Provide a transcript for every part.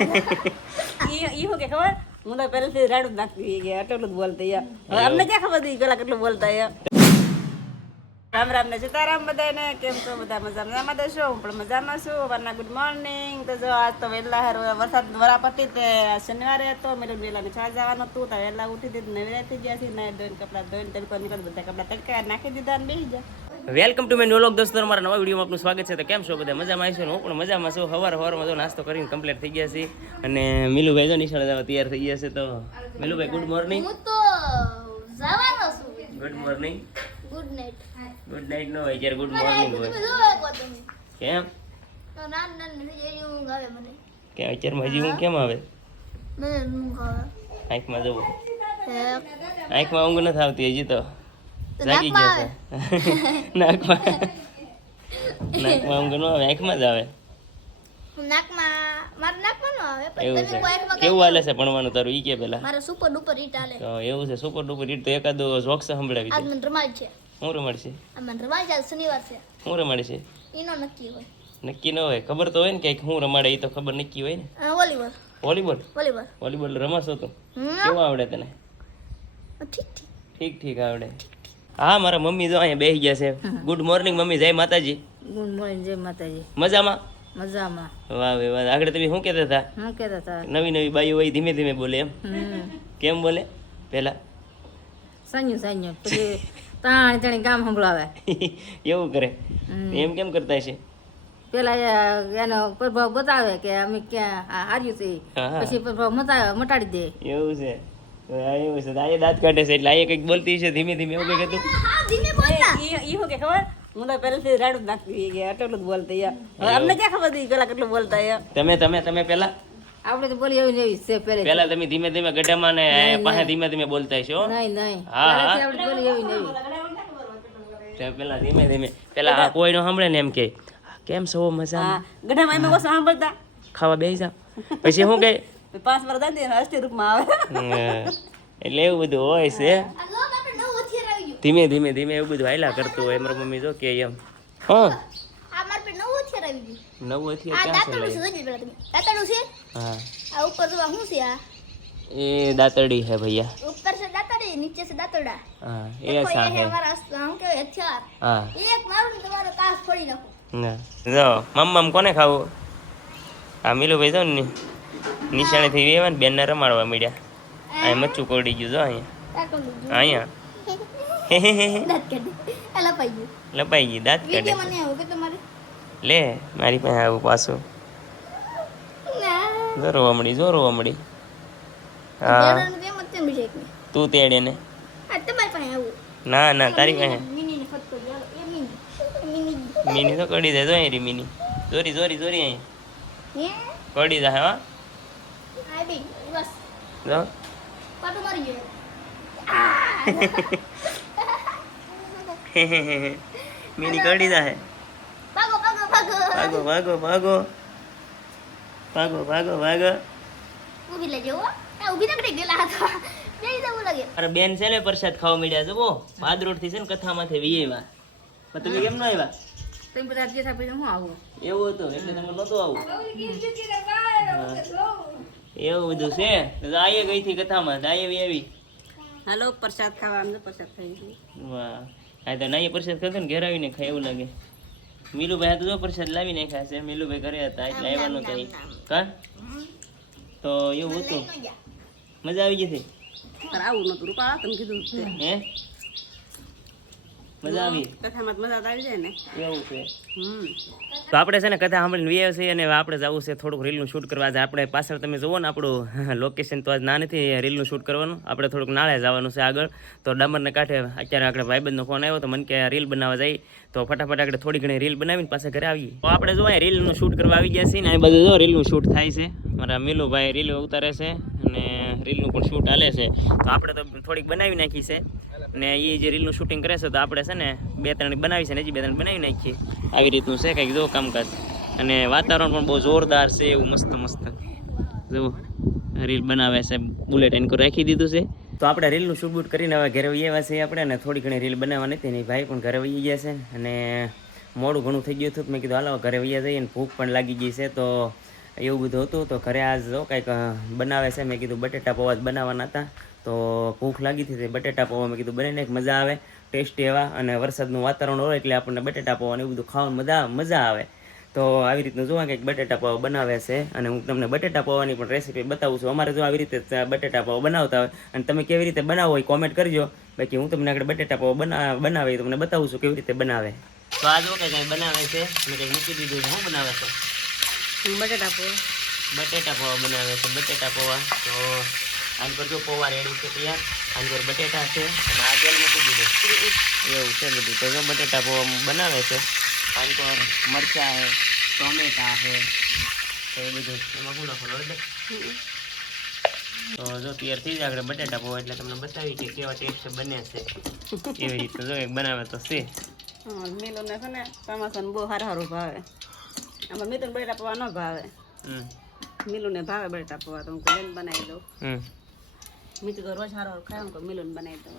ઈ ઈ કે ખબર? હું તો પહેલેથી રાડું નાખતી કે આટલું જ બોલતા યાર અમને ક્યાં ખબર હતી પેલા કેટલું બોલતા યાર રામ રામ ને સીતારામ બધાને કેમ છો? બધા મજા મજામાં તો હું પણ મજામાં છું. ગુડ મોર્નિંગ તો જો આજ તો વહેલા હારું વરસાદ વરાપટ્ટી તે શનિવારે હતો. મેરું વેલા ને છા જવાનું હતું તો વહેલા ઉઠી દીધું નવી થઈ ગયા છે નાઈ ધોઈને કપડાં ધોઈને તડકો નીકળ બધા કપડાં તડકા નાખી દીધા ને બેસી જાય વેલકમ ટુ મેન ન્યુલોગ દોસ્તો અમારા નવા વિડીયોમાં આપનું સ્વાગત છે. તો કેમ છો બધા? મજામાં આવીશું હું પણ મજામાં છું. સવાર સવારમાં જો નાસ્તો કરીને કમ્પ્લીટ થઈ ગયા છે અને મિલુભાઈ જો નિશાળે જવા તૈયાર થઈ ગયા છે તો મિલુભાઈ ગુડ મોર્નિંગ હું તો જવાનો છું. Good morning good night good night નો હોય ગુડ મોર્નિંગ હોય. કેમ? તો નાન નાન વિજય ઊંઘ આવે મને. કે અત્યારમાં હજી હું? કેમ આવે? મને ઊંઘ આવે. આંખમાં જવું આંખમાં ઊંઘ નથી આવતી હજી તો. જાગી ગયો છે નાકમાં. નાકમાં આમ ન આવે આંખમાં જ આવે. નાકમાં મારા નાકમાં નો આવે એવું છે. કેવું હાલે છે ભણવાનું તારું? ઈ કે પેલા. મારે સુપર ડુપર હિટ હાલે. એવું છે સુપર ડુપર હિટ તો એકાદો જોક્સ સંભળાવી આજ મને રમાડ છે. હું રમાડશે આ મને રમાડ છે શનિવાર હું નક્કી હોય. નક્કી ન હોય. ખબર તો હોય ને કે હું રમાડે એ તો ખબર નક્કી હોય ને. વોલીબોલ. વોલીબોલ? વોલીબોલ. વોલીબોલ રમાશો તો? કેવું આવડે તને? ઠીક ઠીક. ઠીક ઠીક આવડે. હા મારા મમ્મી જો અહીંયા બેસી ગયા છે. Good morning mummy. જય માતાજી. ગુડ મોર્નિંગ જય માતાજી. મજામાં? મજામાં. વાહ ભાઈ વાહ. આગળ તમે શું કહેતા હતા? હું કહેતા હતા? નવી નવી બાઈઓ હોય ધીમે ધીમે બોલે એમ. કેમ બોલે? પહેલા. સાન્યું સાન્યું પછી તાણ જાણી ગામ સંભળાવે. એવું કરે. એમ કેમ કરતા છે પેલા એનો પ્રભાવ બતાવે કે અમે ક્યાં હાર્યું છે. પછી પ્રભાવ મટાડી દે. એવું છે. એવું છે. તો દાંત કાઢે છે એટલે આ કંઈક બોલતી છે ધીમે ધીમે. એવું કંઈક હતું? ધીમે બોલતા. ઈ શું કે ખબર? હું તો પહેલેથી રાડું નાખતી કે આટલું બોલતા યાર અમને ક્યાં ખબર હતી પેલા કેટલું બોલતા યાર તમે તમે તમે પહેલા? આપણે તો બોલી એવી એવી છે પહેલે પહેલા તમે ધીમે ધીમે ગઢામાં ને પાસે ધીમે ધીમે બોલતા છો નહીં નહીં. હા, હા. આપણે બોલી એવી ને પેલા ધીમે ધીમે. પેલા આ કોઈ નો સાંભળે ને એમ કે કેમ છો મજા ગઢામાં એમ સાંભળતા. ખાવા બેસી જાવ પછી શું કહે પાંચ વાર દાન દેવાનું અષ્ટી રૂપમાં આવે એટલે એવું બધું હોય છે. ધીમે ધીમે ધીમે એવું બધું હાયલા કરતું હોય. એમરા મમ્મી જો કે એમ. હા. નવું છે. આ ઉપર શું છે આ? એ દાતરડી હે ભૈયા. ઉપર સે દાતરડી નીચે સે દાતરડા. એ જો મમ કોને ખાવું? આ મિલુ ભાઈ જો ને. નિશાળે થઈ ગયા ને બેનને રમાડવા મળ્યા આ મચ્છું કોડી ગયું જો અહીંયા. અહીંયા. લપાઈ ગઈ દાંત કાઢે. લે મારી પાસે આવું પાછું. જો રોવા મળી જો મળી. હા. તું તેડે ને. ના ના તારી પાસે. મિની તો કડી દે જો અહીં મિની. જોરી જોરી જોરી અહીં. કડી જાય હા. આ બી બસ જો પાટો મારી ગયો મિની કડી જાય ભાગો ભાગો ભાગો ભાગો ભાગો ભાગો ભાગો ભાગો ઊભી લેજો. આ ઊભી નકડી ગયેલા હતા અરે બેન છે ને પ્રસાદ ખાવા મળ્યા છે બો ભાદરોડથી છે ને કથામાંથી વીએવા પણ તમે કેમ ન આવ્યા તમે બધા જે થાય પછી હું આવું એવું હતું એટલે તમે નહોતું આવું એવું બધું છે? આયે ગઈ થી કથામાં આઈએ આવી. હાલો પ્રસાદ ખાવા અમને પ્રસાદ ખાઈ વાહ. આ તો નાઈએ પ્રસાદ ખાતો ને ઘેર આવીને ખાય એવું લાગે. મીલુભાઈ આ તો જો પ્રસાદ લાવી નાખ્યા છે મીલુભાઈ ઘરે હતા એટલે આવ્યા નહોતા કા? તો એવું હતું. મજા આવી ગઈ હતી? પણ આવું નતું રૂપા તમે કીધું હે? મજા આવી. કથામાં તો મજા આવી જાય ને. એવું છે. હમ. તો આપણે છે ને કથા સાંભળીને વીએ છીએ અને આપણે જવું છે થોડુંક રીલનું શૂટ કરવા. આજે આપણે પાછળ તમે જુઓ ને આપણું લોકેશન તો આજ ના નથી રીલનું શૂટ કરવાનું. આપણે થોડુંક નાળે જવાનું છે આગળ. તો ડામરને કાંઠે અત્યારે આપણે ભાઈબંધનો ફોન આવ્યો તો મને કે રીલ બનાવવા જાય તો ફટાફટ આપણે થોડી ઘણી રીલ બનાવીને પાછા ઘરે આવીએ. તો આપણે જો રીલનું શૂટ કરવા આવી ગયા છીએ ને આ બધું જો રીલનું શૂટ થાય છે. મારા મિલુભાઈ રીલ ઉતારે છે અને રીલનું પણ શૂટ હાલે છે. તો આપણે તો થોડીક બનાવી નાખી છે. ને એ જે રીલનું શૂટિંગ કરે છે, તો આપણે છે ને બે ત્રણ બનાવી છે ને હજી બે ત્રણ બનાવી નાખીએ. આવી રીતનું છે કંઈક જો કામકાજ. અને વાતાવરણ પણ બહુ જોરદાર છે, એવું મસ્ત મસ્ત. જો, રીલ બનાવે છે બુલેટ એનકો રાખી દીધું છે. તો આપણે રીલનું શૂટ કરીને હવે ઘરે વહી આવ્યા છીએ આપણે, અને થોડી ઘણી રીલ બનાવવાની હતી ને ભાઈ પણ ઘરે વહી ગયા છે. અને મોડું ઘણું થઈ ગયું હતું મેં કીધું, હાલો, ઘરે વહી જઈએ અને ભૂખ પણ લાગી ગઈ છે, તો એવું બધું હતું. તો ઘરે આજ જો કંઈક બનાવે છે. મેં કીધું બટેટા પૌવા જ બનાવવાના હતા. તો ભૂખ લાગી હતી બટેટા પૌવા મેં કીધું બને એક મજા આવે. ટેસ્ટી એવા અને વરસાદનું વાતાવરણ હોય એટલે આપણને બટેટા પૌવા એવું બધું ખાવાની મજા મજા આવે. તો આવી રીતનું જોવા કંઈક બટેટા પૌવા બનાવે છે. અને હું તમને બટેટા પાવાની પણ રેસીપી બતાવું છું. અમારે જો આવી રીતે બટેટા પૌવા બનાવતા હોય, અને તમે કેવી રીતે બનાવો એ કોમેન્ટ કરજો. બાકી હું તમને આગળ બટેટા પાવ બના, બનાવે તમને બતાવું છું કેવી રીતે બનાવે. તો આ જો કંઈક બનાવે છે. અને કંઈક મૂકી દીધું હું બનાવે છે? બટેટા પો બટેટા પૌવા બનાવે છે બટેટા પૌવા. તો આની પર જો પૌવા રેડી છે તૈયાર આની પર બટેટા છે અને આ તેલ મૂકી દીધું. એવું છે બધું. તો જો બટેટા પૌવા બનાવે છે આની પર મરચાં છે ટોમેટા છે તો એ બધું એમાં શું ખોલો એટલે તો જો તૈયાર થઈ જાય આપણે બટેટા પૌવા એટલે તમને બતાવી કે કેવા ટેસ્ટ બને છે. એવી રીતે જો એક બનાવે તો છે. હા મિલું ને છે ને ચોમાસાને બહુ સારું સારું ભાવે આમાં મિતુન બટેટા પૌવા ન ભાવે. મિલું ને ભાવે બટેટા પૌવા તો હું લઈને બનાવી દઉં. મીઠું તો રોજ સારું ખાય હું કહું ને બનાવી દઉં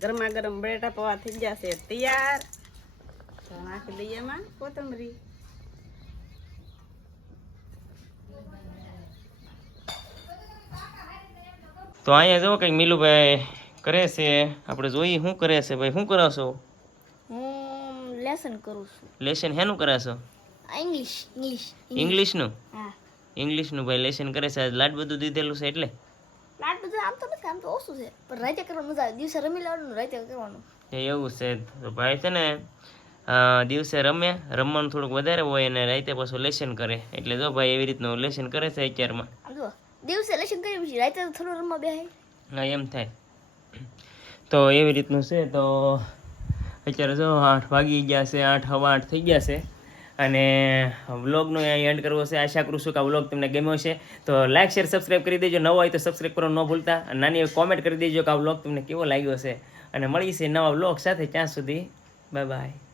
ગરમા ગરમ બટેટા પૌવા થઈ ગયા છે તૈયાર. તો નાખી દઈએ એમાં કોથમરી. તો અહીંયા જો કંઈક મિલુભાઈ કરે છે. આપણે જોઈએ શું કરે છે ભાઈ શું કરો છો? હું લેસન કરું છું. લેસન હેનું કરે છો? ઇંગ્લિશ ઇંગ્લિશ ઇંગ્લિશનું હા. ઇંગ્લિશનું ભાઈ લેસન કરે છે. આજ લાડ બધું દીધેલું છે એટલે? લાટ બધું આમ તો નથી આમ તો ઓછું છે. પણ રાતે કરવાનું મજા આવે. દિવસે રમી લેવાનું રાતે કરવાનું. એવું છે. તો ભાઈ છે ને દિવસે રમે રમવાનું થોડુંક વધારે હોય અને રાતે પાછું લેસન કરે. એટલે જો ભાઈ એવી રીતનું લેસન કરે છે અત્યારમાં. આમ જો દિવસે લેસન કરી પછી રાતે તો થોડું રમવા બે હા એમ થાય. તો એવી રીતનું છે તો અત્યારે જો આઠ વાગી ગયા છે આઠ હવા આઠ થઈ ગયા છે. અને વ્લોગનો અહીં એન્ડ કરવો છે. આશા કરું છું કે આ વ્લોગ તમને ગમ્યો છે તો લાઇક શેર સબસ્ક્રાઈબ કરી દેજો. નવો હોય તો સબસ્ક્રાઈબ કરવાનું ન ભૂલતા. નાની કોમેન્ટ કરી દેજો કે આ વ્લોગ તમને કેવો લાગ્યો છે અને મળીએ છીએ નવા વ્લોગ સાથે ત્યાં સુધી. Bye bye